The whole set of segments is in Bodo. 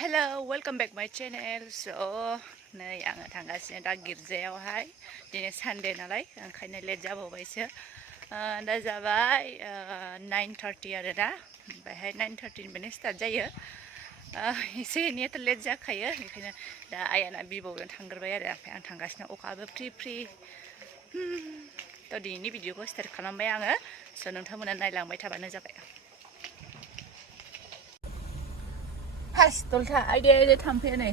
Hello, welcome back my channel. So, नै आङो थांगासिनो दा गिर्जायावहाय दिनै सानडे नालाय ओंखायनो लेट जाबावबायसो दा जाबाय 9:30 आरो दा ओमफ्रायहाय 9:30निफ्रायनो स्टार्ट जायो एसे एनैयाथ' लेट जाखायो बेखायनो दा आइयाना बिबौजों थांग्रोबाय आरो ओमफ्राय आं थांगासिनो अखाबो फ्रि फ्रि थ' दिनैनि भिडिअखौ स्टार्ट खालामबाय आङो स' नोंथांमोना नायलांबाय थाबानो जाबाय Dulta आइडिया थांफैयो नै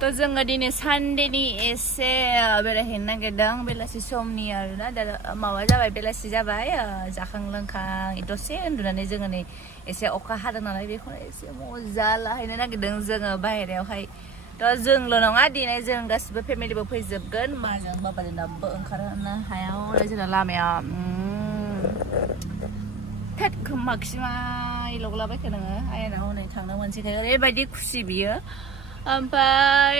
थ' जोङो दिनै सानडेनि एसे बेरायहैनो नागिरदों बेलासि समनि आरोना दा माबा जाबाय बेलासि जाबाय जाखां लोंखां दसे उन्दुनानै जोङो नै एसे अखा हादों नालाय बेखौनो एसे मजा लाहैनो नागिरदों जोङो बाहेरायावहाय थ' जोंल' नङा दिनै जों गासिबो फेमिलिबो फैजोबगोन माजों बाबाजों दाबो ओंखारनो हाया हनै जोंना लामाया थेट माखिमा इलगलाबायखो नोङो आयनाव हनै थांनो मोनसेखाय ओरैबायदि खुसि बियो ओमफ्राय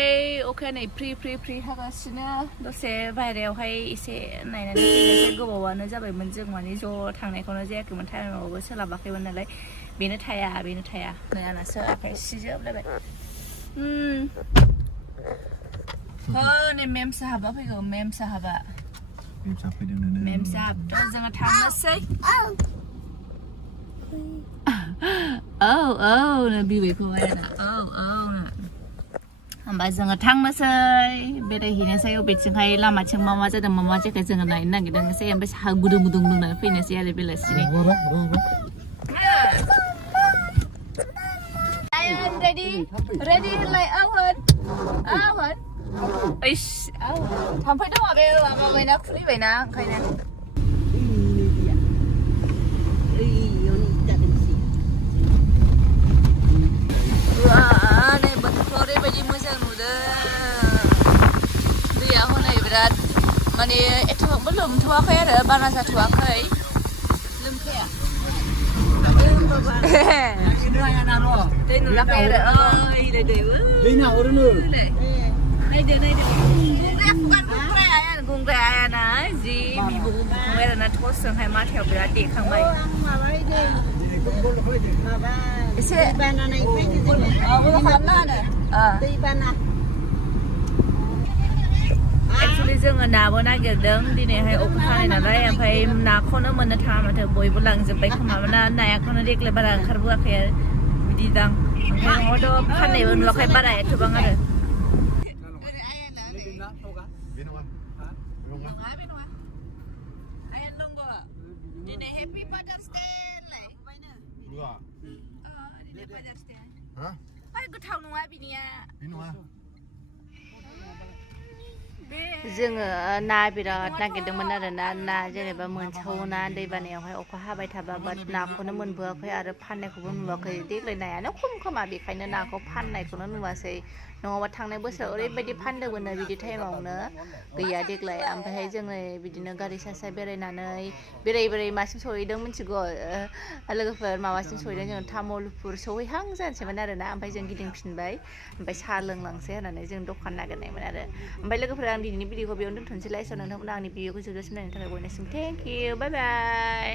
अखाया नै फ्रि फ्रि फ्रि हागासिनो दसे बाहेरायावहाय एसे नायनानै फैनोसै गोबावानो जाबायमोन जों माने ज' थांनायखौनो जायाखैमोन टाइमावबो सोलाबाखैमोन नालाय बेनो थाया नै आंनासो आखाइ सिजोबलायबाय नै मेम साहाबा फैगौ मेम साहाबा मेम साहाबथ' जोङो थांनोसै no बिबैखौ आरोना होमबा जोङो थांनोसै बेरायहैनोसै अबेथिंहाय लामाथिं मा जादों मा जायाखै जोङो नायनो नागिरदोंसै ओमफ्राय साहा गुदुं गुदुं लोंनानै फैनोसै आरो बेलासिनि ready like आवन ओइस थांफैदों माबाबायना खुलिबायना ओंखायनो नै बोथोरखौ ओरैबायदि मोजां नुदों दैया हनै बिराद माने एथ'बांबो लोमथ'वाखै आरो बाना जाथ'वाखै लोमखाया दै नुलाखै आरो दै नाहरोनो नायदो गुंग्राय आयाना जि बिबौ बुखांबाय आरोना टर्चजोंहाय माथायाव बिराद देखांबाय एसे एक्चुअलि जोङो नाबो नागिरदों दिनैहाय अखा हानाय नालाय ओमफ्राय नाखौनो मोननो थाङा माथो बयबो लांजोब्बाय खोमा नायाखौनो देग्लाय बारा ओंखारबोआखै आरो बिदि दां ओमफ्राय न'आवथ' फाननायबो नुवाखै बारा एथ'बां आरो गोथाव नङा बिनिया जोङो ना बिराद नागिरदोंमोन आरो ना जेनेबा मोनसावना दै बानायावहाय अखा हाबाय थाबा बाट नाखौनो मोनबोआखै आरो फाननायखौबो नुवाखै देग्लाय नायानो खम खोमा बेखायनो नाखौ फाननायखौनो नुवासै नङाबा थांनाय बोसोराव ओरैबायदि फानदोंमोननो बिदि टाइमावनो गैया देग्लाय ओमफ्राय जोङो बिदिनो गारि सा बेरायनानै बेराय मासिम सहैदों मिथिगौ लोगोफोर माबासिम सहैदों जोङो तामुलपुर सहैहां जानोसैमोन आरोना ओमफ्राय जों गिदिंफिनबाय ओमफ्राय साहा लोंलांसै होननानै जों दखान नागिरनायमोन आरो ओमफ्राय लोगोफोरा आं दिनैनि भिडिअखौ बेयावनो दोनथ'नोसै लाइसआव नोंथांमोना आंनि भिडिअखौ जोबजासिम नायनो थाखाय बयनिसिम थेंक इउ बाय बाय